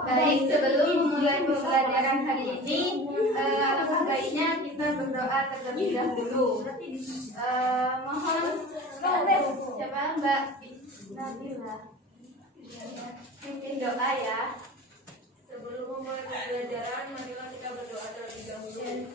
Baik, sebelum memulai pembelajaran hari ini, alangkah baiknya kita berdoa terlebih dahulu. Mohon siapa Mbak Nabila pimpin doa ya. Sebelum memulai pembelajaran, marilah kita berdoa terlebih dahulu.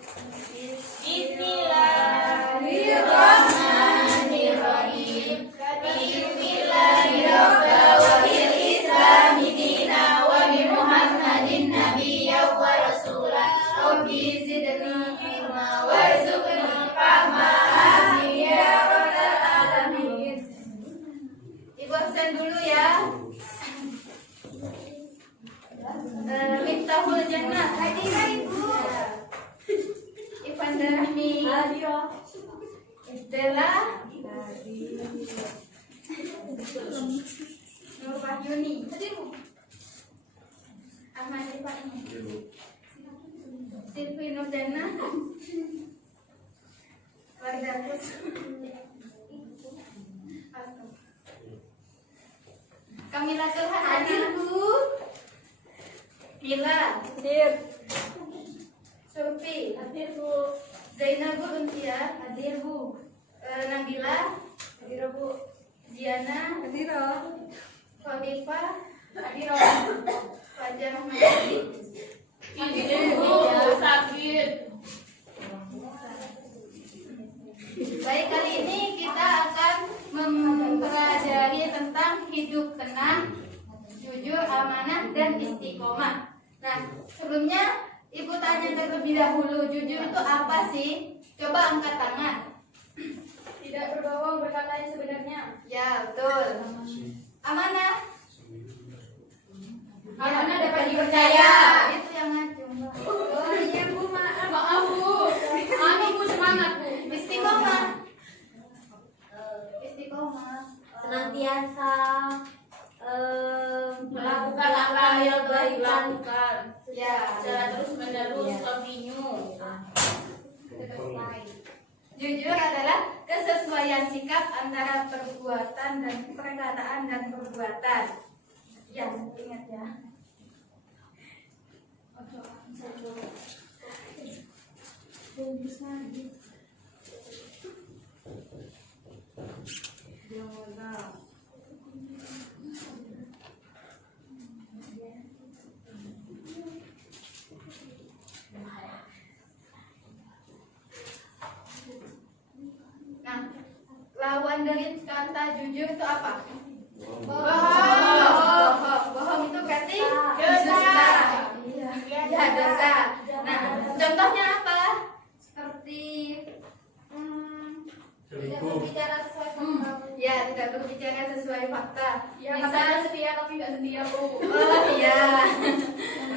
Bismillahirrahmanirrahim. Bismillahirrahmanirrahim. Islamidina wa bi Muhammadin nabiyya wa rasulah. Rabbi zidni ilma warzuqni fahma. Amin ya rabbal alamin. Ibu absen dulu ya. Miftahul Jannah. Hadirah Ibu. Ivan Rahmi. Stella. Nur Wahyuni. Ahmad Ifani. Silvi Nurdana. Wardatus. Kamila Turhan hadir Bu. Mila hadir. Surfi hadir Bu. Zainabul Untia hadir Bu. Nabila hadir Bu. Ziana hadir. Khadifah hadir. Fajar Rahmadi hadir Bu. Sakit. Baik, kali ini kita akan mempelajari tentang hidup tenang, jujur, amanah, dan istiqomah. Nah, sebelumnya Ibu tanya terlebih dahulu, jujur itu apa sih? Coba angkat tangan. Tidak berbohong, berkata yang sebenarnya. Ya, betul. Amanah? Amanah dapat dipercaya. Itu yang ngacung. Oh iya Bu, maaf Bu. Anu Bu, semangat Bu. Istiqomah. Istiqomah. Senantiasa Melakukan apa yang baik dilakukan. Ya, Secara terus menerus, continue. jujur adalah kesesuaian sikap antara perbuatan dan perkataan dan perbuatan. Ya, ingat ya. Nah, lawan dari kata jujur itu apa? Bohong. Bohong itu berarti dusta. Iya, ya, dosa. Nah, contohnya apa? Seperti tidak berbicara sesuai fakta. Ya, tidak berbicara sesuai fakta. Ya, Misal, katanya setia tapi nggak setia Bu. oh iya.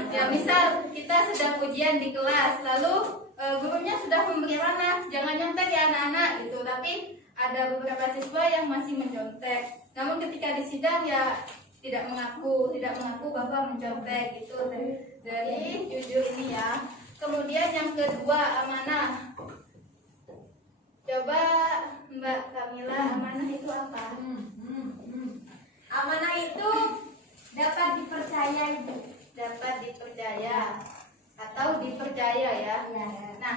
Ya, misal kita sedang ujian di kelas, lalu gurunya sudah memberi ranah, jangan nyontek ya anak-anak gitu. Tapi ada beberapa siswa yang masih mencontek. Namun ketika di sidang ya tidak mengaku bahwa mencontek gitu dari jujur ini ya. Kemudian yang kedua, amanah. Coba Mbak Kamila, amanah itu apa? amanah itu dapat dipercaya Ibu. Dapat dipercaya atau dipercaya ya. Nah,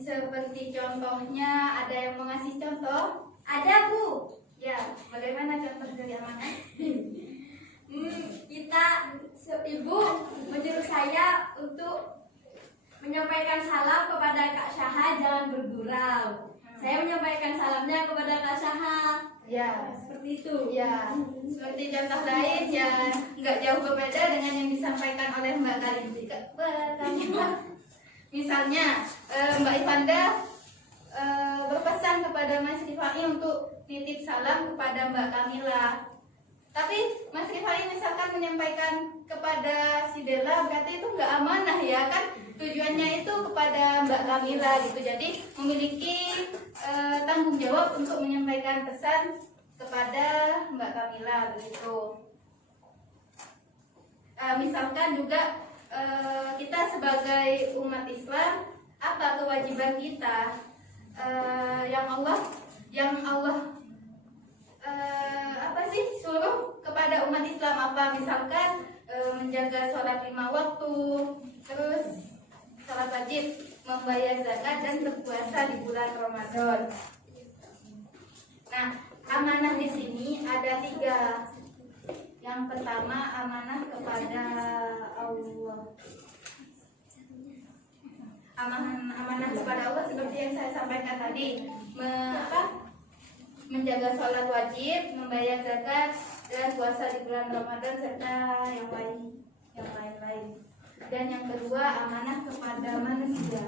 seperti contohnya, ada yang mau ngasih contoh? Ada Bu. Ya, bagaimana contoh dari amanah? Ibu menyuruh saya untuk menyampaikan salam kepada Kak Syaha, jangan bergurau. Saya menyampaikan salamnya kepada Kak Syaha. Ya, Seperti itu. ya. Seperti contoh lain ya, nggak jauh berbeda dengan yang disampaikan oleh Mbak Kamila. Misalnya, Mbak Ivanda berpesan kepada Mas Rifai untuk titip salam kepada Mbak Kamila. Tapi Mas Rifai misalkan menyampaikan kepada si Della, berarti itu nggak amanah ya kan? Tujuannya itu kepada Mbak Kamila gitu. Jadi memiliki tanggung jawab untuk menyampaikan pesan kepada Mbak Kamila begitu. Misalkan juga kita sebagai umat Islam, apa kewajiban kita yang Allah suruh kepada umat Islam apa? Misalkan menjaga sholat 5 waktu, terus sholat wajib, membayar zakat dan berpuasa di bulan Ramadan. Nah, amanah di sini ada 3. Yang pertama, amanah kepada Allah. Amanah kepada Allah seperti yang saya sampaikan tadi, menjaga sholat wajib, membayar zakat dan puasa di bulan Ramadan serta yang lain-lain. Dan yang kedua, amanah kepada manusia.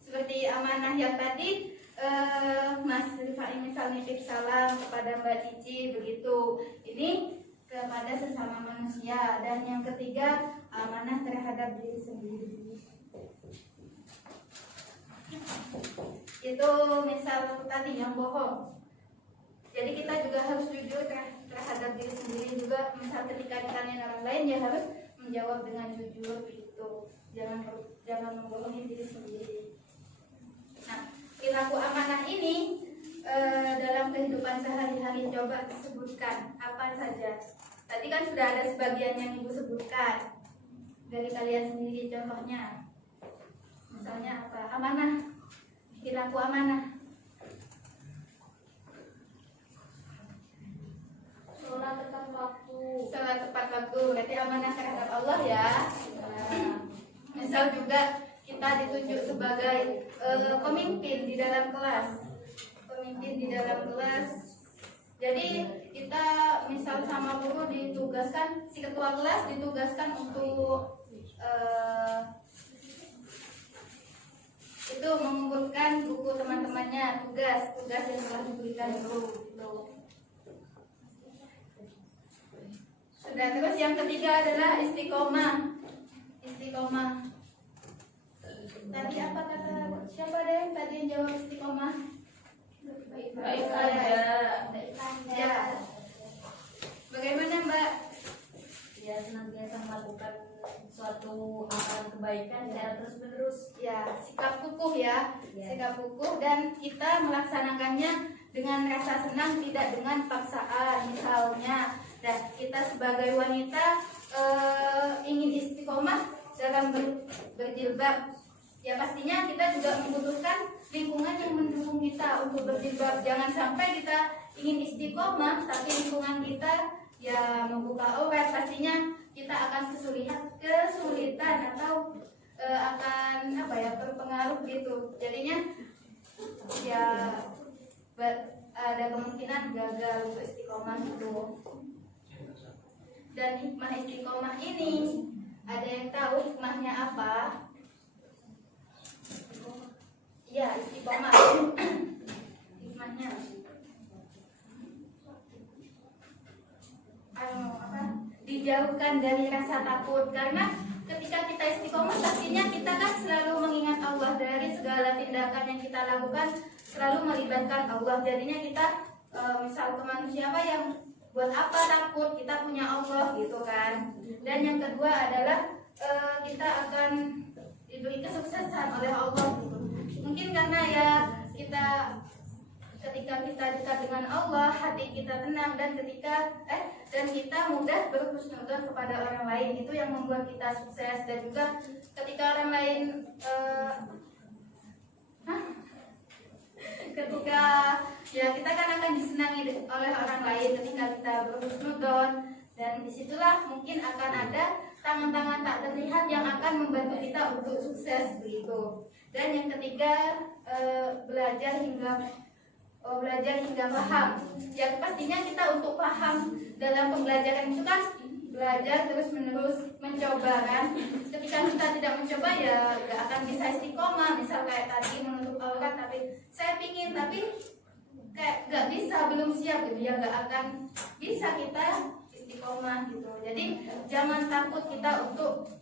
Seperti amanah yang tadi, Mas Rifai misalnya nitip salam kepada Mbak Cici begitu. Ini kepada sesama manusia. Dan yang ketiga, amanah terhadap diri sendiri. Itu misal tadi yang bohong. Jadi kita juga harus jujur terhadap diri sendiri juga. Misal ketika ditanya orang lain, ya harus menjawab dengan jujur gitu. Jangan membohongi diri sendiri. Nah, perilaku amanah ini dalam kehidupan sehari-hari coba disebutkan apa saja. Tadi kan sudah ada sebagian yang Ibu sebutkan. Dari kalian sendiri contohnya. Misalnya apa? Amanah. Perilaku amanah. Sholat tepat waktu. Sholat tepat waktu. Berarti amanah terhadap Allah ya. Misal juga kita ditunjuk sebagai pemimpin di dalam kelas. Jadi kita misal sama guru ditugaskan, si ketua kelas ditugaskan untuk itu mengumpulkan buku teman-temannya, tugas yang telah diberikan guru gitu. Sudah, terus yang ketiga adalah istiqomah. Tadi apa kata siapa deh tadi yang jawab istiqomah? Baik saja. Ya. Bagaimana Mbak? Ya, senantiasa melakukan suatu amalan kebaikan secara terus-menerus. Ya, sikap kukuh ya. Ya. Sikap kukuh dan kita melaksanakannya dengan rasa senang, tidak dengan paksaan. Misalnya, dan kita sebagai wanita ingin istiqomah dalam berjilbab. Ya pastinya kita juga membutuhkan lingkungan yang mendukung kita untuk berjilbab. Jangan sampai kita ingin istiqomah tapi lingkungan kita ya membuka aurat, pastinya kita akan kesulitan atau akan berpengaruh gitu. Jadinya ya ada kemungkinan gagal untuk istiqomah gitu. Dan hikmah istiqomah ini ada yang tahu hikmahnya apa? Ya, istiqomah. Hikmahnya dijauhkan dari rasa takut, karena ketika kita istiqomah pastinya kita kan selalu mengingat Allah. Dari segala tindakan yang kita lakukan selalu melibatkan Allah. Jadinya kita misal ke manusia apa yang buat apa takut, kita punya Allah gitu kan. Dan yang kedua adalah kita akan diberi kesuksesan oleh Allah gitu. Mungkin karena ya kita ketika kita dekat dengan Allah, hati kita tenang, dan dan kita mudah berhusnudzon kepada orang lain. Itu yang membuat kita sukses. Dan juga ketika orang lain ketika ya kita kan akan disenangi oleh orang lain ketika kita berhusnudzon, dan disitulah mungkin akan ada tangan-tangan tak terlihat yang akan membantu kita untuk sukses begitu. Dan yang ketiga belajar hingga paham. Ya pastinya kita untuk paham dalam pembelajaran itu kan belajar terus menerus, mencoba kan. Ketika kita tidak mencoba ya gak akan bisa istiqomah. Misal kayak tadi menutup aurat, tapi saya pingin tapi kayak gak bisa, belum siap gitu ya, gak akan bisa kita istiqomah gitu. Jadi jangan takut kita untuk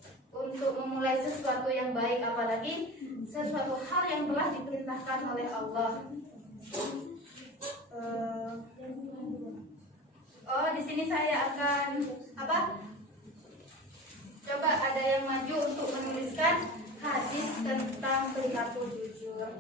memulai sesuatu yang baik, apalagi sesuatu hal yang telah diperintahkan oleh Allah. Di sini saya akan coba ada yang maju untuk menuliskan hadis tentang perilaku jujur.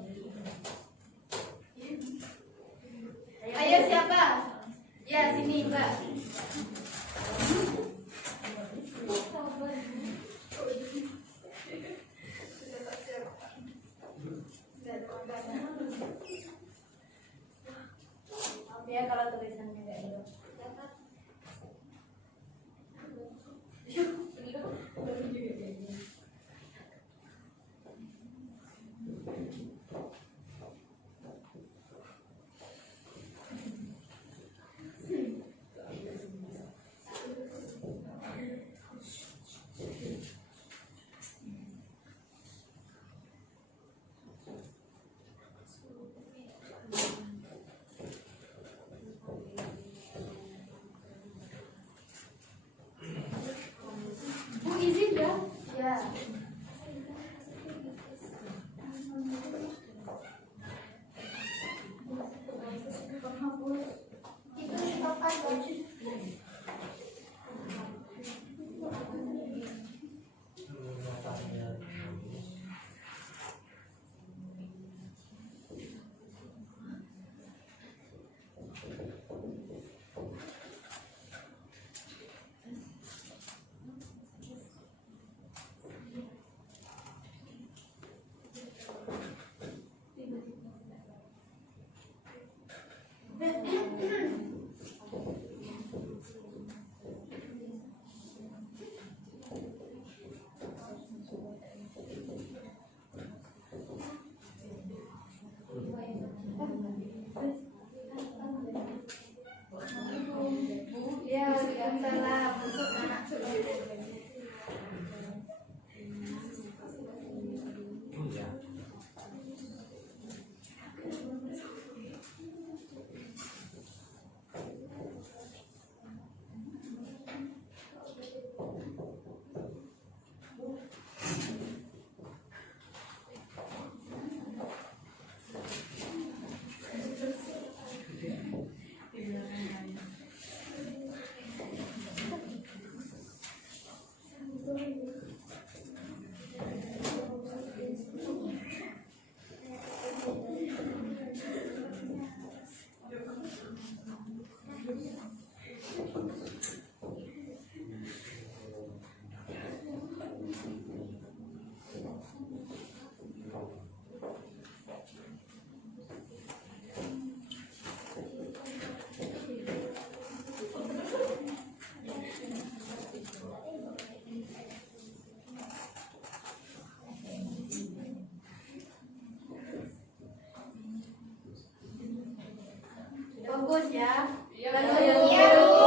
fokus ya. Iya, Lalu Bu. yang Iya, biru. Bu.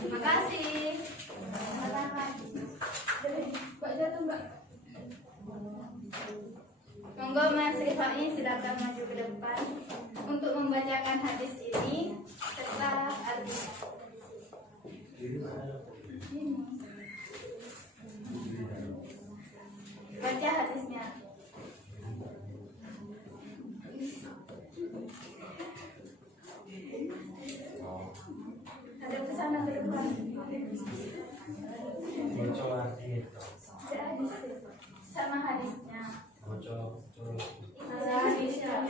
Terima kasih. Mbak jatuh Mbak. Monggo Mas Rifai silakan maju ke depan untuk membacakan hadis ini serta arti. Baca hadisnya. Ada kesana ke depan. Moco arti itu. Ada hadis sama hadisnya. Moco terus. Hadisnya.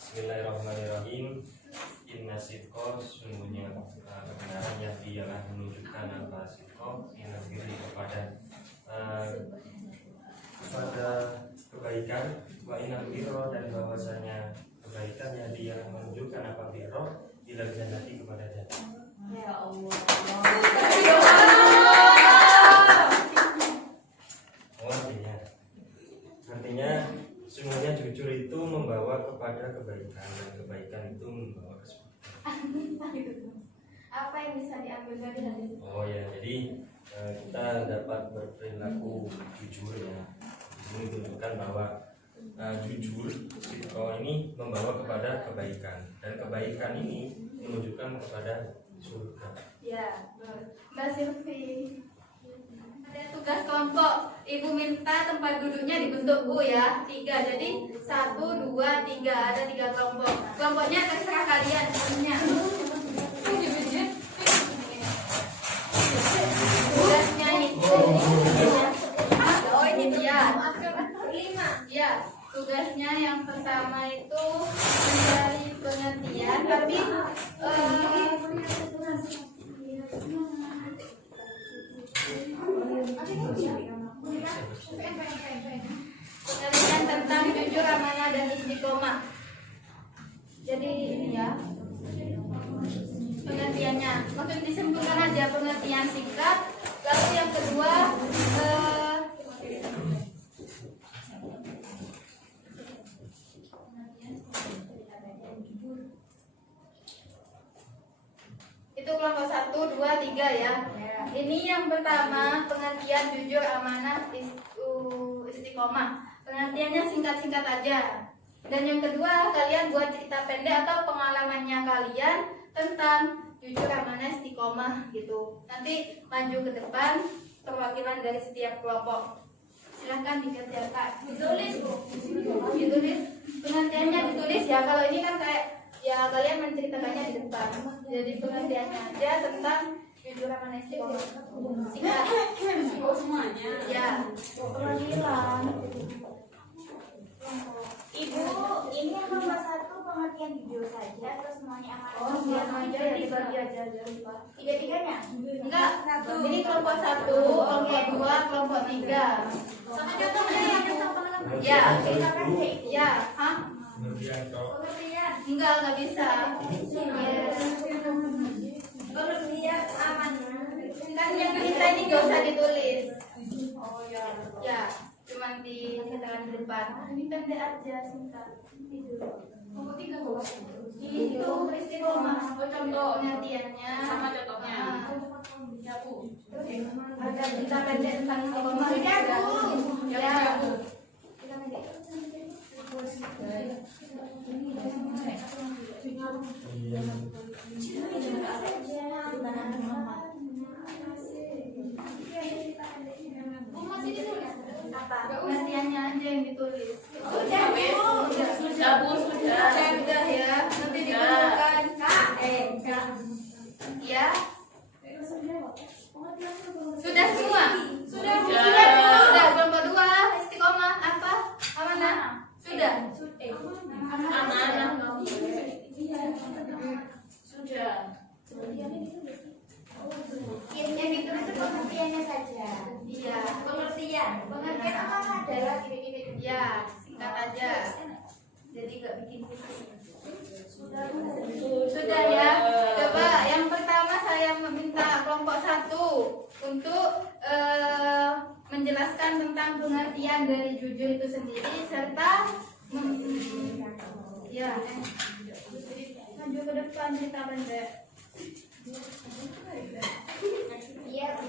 Bismillahirrahmanirrahim. Inna sidqo, sungguhnya kebenaran yang dialah menunjukkan apa sidqo yang diri kepada kebaikan wa inna biro, dan bahwasanya kebaikan yang dia menunjukkan apa biro ila jannati kepada jannah. Ya Allah. Artinya sungguhnya jujur itu membawa kepada kebaikan, dan kebaikan itu membawa kesulitan. Apa yang bisa diambil dari hadis? Oh ya, jadi kita dapat berperilaku jujur ya. Ini menunjukkan bahwa jujur sidqo ini membawa kepada kebaikan, dan kebaikan ini menunjukkan kepada surga. Ya, Mbak Silvi. Ada tugas kelompok. Ibu minta tempat duduknya dibentuk Bu ya. 3. Jadi 1, 2, 3. Ada 3 kelompok. Kelompoknya terserah kalian sebenarnya. Tugasnya itu. Oh ini dia. 5. Ya. Tugasnya yang pertama itu mencari pengertian, tapi pengertian tentang jujur, amanah, dan istiqomah. Jadi ini ya pengertiannya. Maksud disimpulkan aja pengertian singkat. Lalu yang kedua itu kelompok 1, 2, 3 ya. Ini yang pertama pengertian jujur, amanah, istiqomah. Pengertiannya singkat-singkat aja. Dan yang kedua kalian buat cerita pendek atau pengalamannya kalian tentang jujur, amanah, istiqomah gitu. Nanti maju ke depan perwakilan dari setiap kelompok. Silahkan dikerjakan. Ditulis Bu. Ditulis. Pengertiannya ditulis ya. Kalau ini kan kayak ya kalian menceritakannya di depan. Jadi pengertiannya aja tentang jujur, amanah, istiqomah. Singkat. Semuanya. Ya. Ibu, ini yang nomor 1 pengertian jujur saja atau semuanya amanah? Oh, biar aja ya dibagi aja jangan lupa. 3-3-nya? Enggak. Ini kelompok 1, kelompok 2, kelompok 3. Sama contohnya yang sama pengertian. Ya. Kita pakai. Ya, hah? Kemudian kalau Pengertian. Enggak bisa. Pengertian amanah. Kan yang kita ini nggak usah ditulis. Oh ya. Ya, cuma dikatakan di depan. Ini pendek aja, singkat. Itu. Kelompok 3 Bu. Itu istiqomah. Oh, contoh. Pengertiannya. Sama contohnya. Ya Bu. Ada cerita pendek tentang istiqomah. Sudah, Bu. Ya. Bu. Apa? Pengertiannya aja yang ditulis. Sudah, Bu. Sudah Bu, sudah. Sudah ya. Nanti dikumpulkan. Kak. Ya. Sudah semua? Sudah. Sudah. Kelompok 2 istiqomah apa? Amanah. Sudah. Amanah. Sudah. Yang ditulis itu pengertiannya saja. Iya. Pengertian. Pengertian apa adalah gini-gini. Ya, singkat aja. Jadi gak bikin pusing. Sudah ya. Coba yang pertama saya meminta kelompok 1 untuk menjelaskan tentang pengertian dari jujur itu sendiri serta ya. Maju ke depan kita Benda. Iya,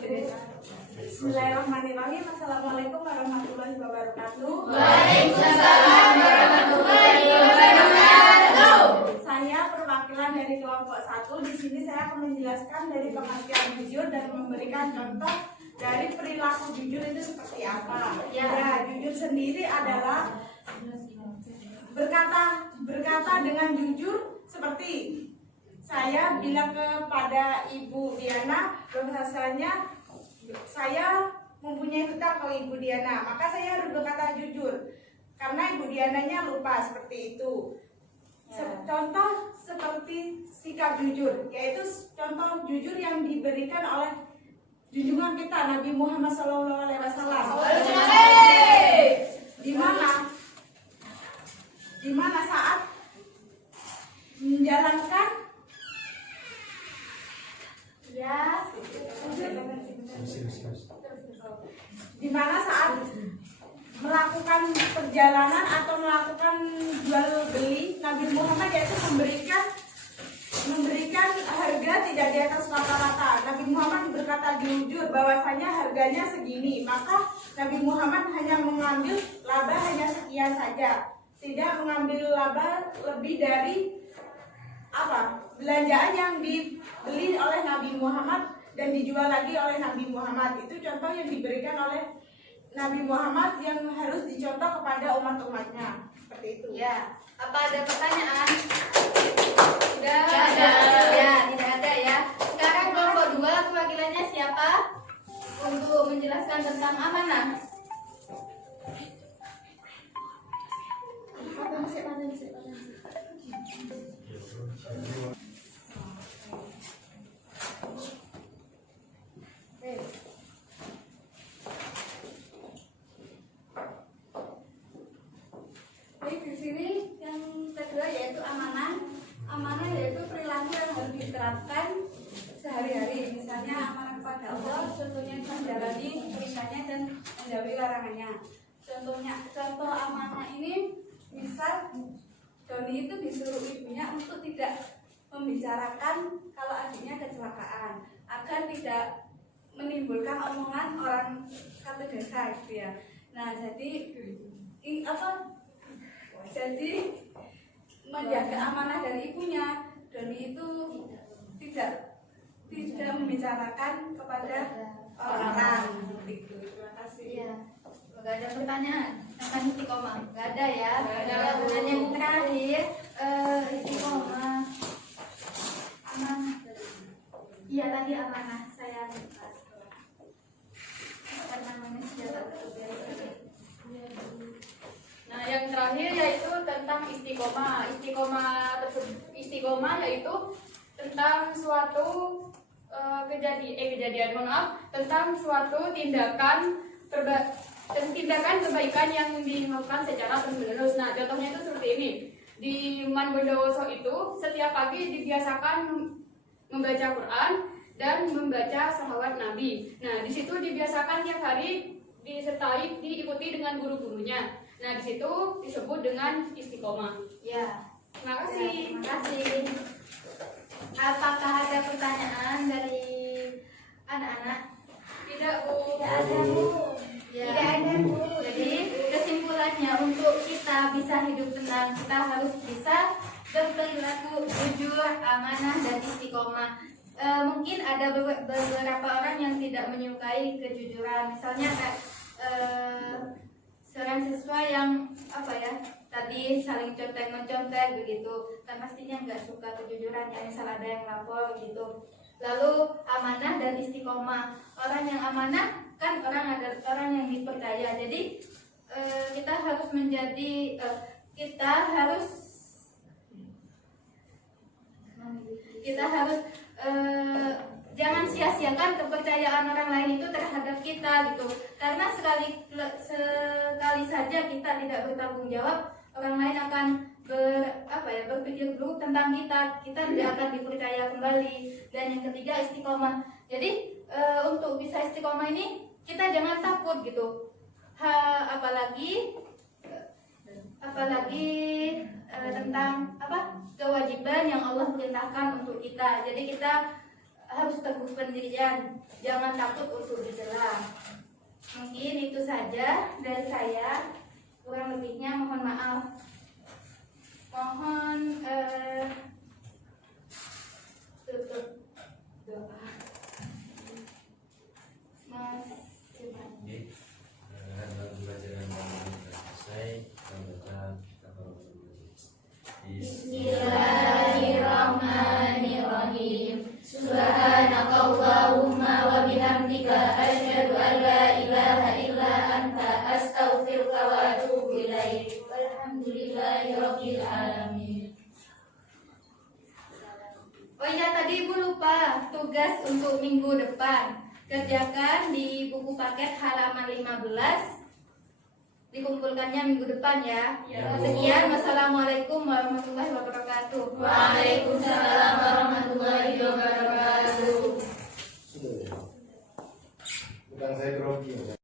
Bismillahirrahmanirrahim. Assalamualaikum warahmatullahi wabarakatuh. Waalaikumsalam warahmatullahi wabarakatuh. Saya perwakilan dari kelompok 1. Di sini saya akan menjelaskan dari pengertian jujur dan memberikan contoh dari perilaku jujur itu seperti apa. Ya, jujur sendiri adalah berkata dengan jujur, seperti saya bilang kepada Ibu Diana bahwasanya saya mempunyai hutang ke Ibu Diana, maka saya harus berkata jujur karena Ibu Diananya lupa, seperti itu. Contoh seperti sikap jujur, yaitu contoh jujur yang diberikan oleh junjungan kita Nabi Muhammad SAW. Di mana saat menjalankan di mana saat melakukan perjalanan atau melakukan jual beli, Nabi Muhammad yaitu memberikan harga tidak di atas rata-rata. Nabi Muhammad berkata jujur bahwasanya harganya segini, maka Nabi Muhammad hanya mengambil laba hanya sekian saja, tidak mengambil laba lebih dari belanjaan yang dibeli oleh Nabi Muhammad dan dijual lagi oleh Nabi Muhammad. Itu contoh yang diberikan oleh Nabi Muhammad yang harus dicontoh kepada umat-umatnya. Seperti itu. Ya, apa ada pertanyaan? Tidak ada. Ya, tidak ada ya. Sekarang kelompok 2 kewakilannya siapa? Untuk menjelaskan tentang amanah. Baik, di sini yang kedua yaitu amanah. Amanah yaitu perilaku yang harus diterapkan sehari-hari. Misalnya amanah kepada Allah, contohnya menjalani perintahnya dan menjauhi larangannya. Contoh amanah ini, misal Doni itu disuruh ibunya untuk tidak membicarakan kalau adiknya kecelakaan, agar tidak menimbulkan omongan orang satu desa gitu ya. Nah, jadi menjaga amanah dari ibunya, Doni itu tidak membicarakan kepada orang-orang seperti itu. Terima kasih. Iya. Gak ada pertanyaan tentang istiqomah. Gak ada ya. Gak ada. Dan yang terakhir istiqomah. Amanah. Iya tadi amanah saya lupa. Apa namanya senjata Nah, yang terakhir yaitu tentang istiqomah. Istiqomah yaitu tentang suatu tentang suatu tindakan kebaikan yang dilakukan secara terus-menerus. Nah, contohnya itu seperti ini. Di Man Bondowoso itu setiap pagi dibiasakan membaca Quran dan membaca salawat Nabi. Nah, di situ dibiasakan tiap hari diikuti dengan guru-gurunya. Nah, di situ disebut dengan istiqomah. Ya. Terima kasih. Terima kasih. Apakah ada pertanyaan dari anak-anak? Tidak, Bu. Tidak ada, Bu. Ya. Tidak ada, Bu. Jadi kesimpulannya untuk kita bisa hidup tenang, kita harus bisa berperilaku jujur, amanah, dan istiqomah. Mungkin ada beberapa orang yang tidak menyukai kejujuran, misalnya seorang siswa yang tadi saling contek mencontek begitu, kan pastinya nggak suka kejujuran ya, misal ada yang lapor gitu. Lalu amanah dan istiqomah, orang yang amanah kan orang yang dipercaya, jadi kita harus jangan sia-siakan kepercayaan orang lain itu terhadap kita gitu, karena sekali saja kita tidak bertanggung jawab, orang lain akan berpikir buruk tentang kita tidak akan dipercaya kembali. Dan yang ketiga istiqomah, jadi untuk bisa istiqomah ini kita jangan takut gitu, apalagi tentang kewajiban yang Allah arahkan untuk kita. Jadi kita harus teguh pendirian, jangan takut untuk dicela. Mungkin itu saja dari saya, kurang lebihnya mohon maaf. Mohon tutup doa. Mas Iman. Oke, dalam pembelajaran kali ini sudah selesai. Kita Bismillahirrahmanirrahim. Subhanakallahumma wa bihamdika asyhadu an la ilaha illa anta astaghfiruka wa atubu ilaik. Walhamdulillahirabbil alamin. Oh iya, tadi Ibu lupa tugas untuk minggu depan. Kerjakan di buku paket halaman 15. Dikumpulkannya minggu depan ya. Ya, Bu. Sekian, wassalamualaikum warahmatullahi wabarakatuh. Waalaikumsalam.